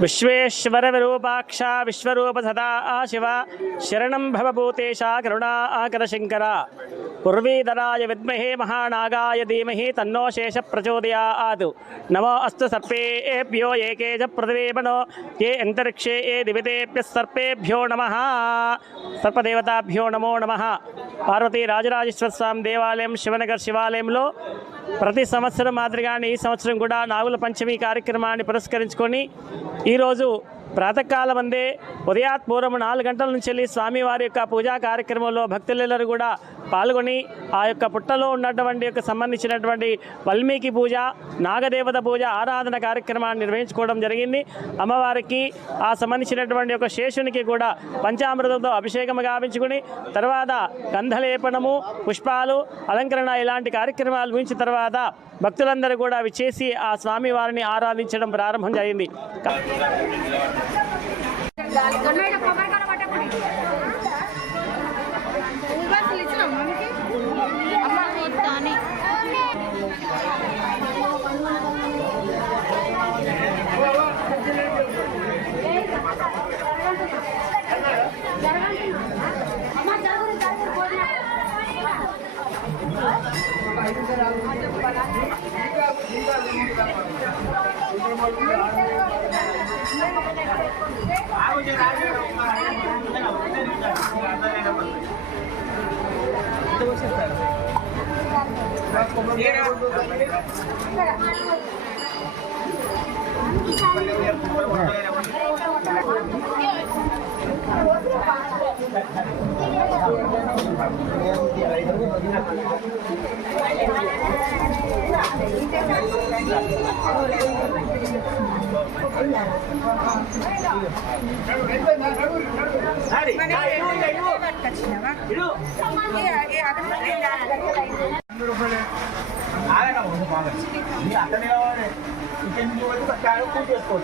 विश्वेश्वर विरूपाक्ष विश्वरूप सदा शिव शरणं भवभूतेशा करुणा आकर शंकर उर्वीधराय विद्महे महानागाय धीमहि तन्नो शेष प्रचोदयात् नमो अस्तु सर्पेभ्यो एके च पृथिवीपनो ये अंतरिक्षे ये दिवितेभ्यः सर्पेभ्यो नमः सर्पदेवताभ्यो नमो नमः पार्वती राजराजेश्वर स्वामी देवालయం శివనగర్ శివాలయంలో ప్రతి సంవత్సరం మాదిరిగానే ఈ సంవత్సరం కూడా నాగుల పంచమి కార్యక్రమాన్ని పురస్కరించుకొని ఈరోజు ప్రాతకాలం అందే ఉదయాత్పూర్వం 4 గంటల నుంచి వెళ్ళి స్వామివారి యొక్క పూజా కార్యక్రమంలో భక్తులెల్లరూ కూడా పాల్గొని ఆ యొక్క పుట్టలో ఉన్నటువంటి యొక్క సంబంధించినటువంటి వాల్మీకి పూజ నాగదేవత పూజ ఆరాధన కార్యక్రమాన్ని నిర్వహించుకోవడం జరిగింది. అమ్మవారికి ఆ సంబంధించినటువంటి యొక్క శేషునికి కూడా పంచామృతంతో అభిషేకం గావించుకుని తర్వాత గంధలేపనము పుష్పాలు అలంకరణ ఇలాంటి కార్యక్రమాలు ముగించిన తర్వాత భక్తులందరూ కూడా విచ్చేసి ఆ స్వామివారిని ఆరాధించడం ప్రారంభం జరిగింది.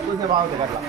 చూసే బాగుంది అట్లా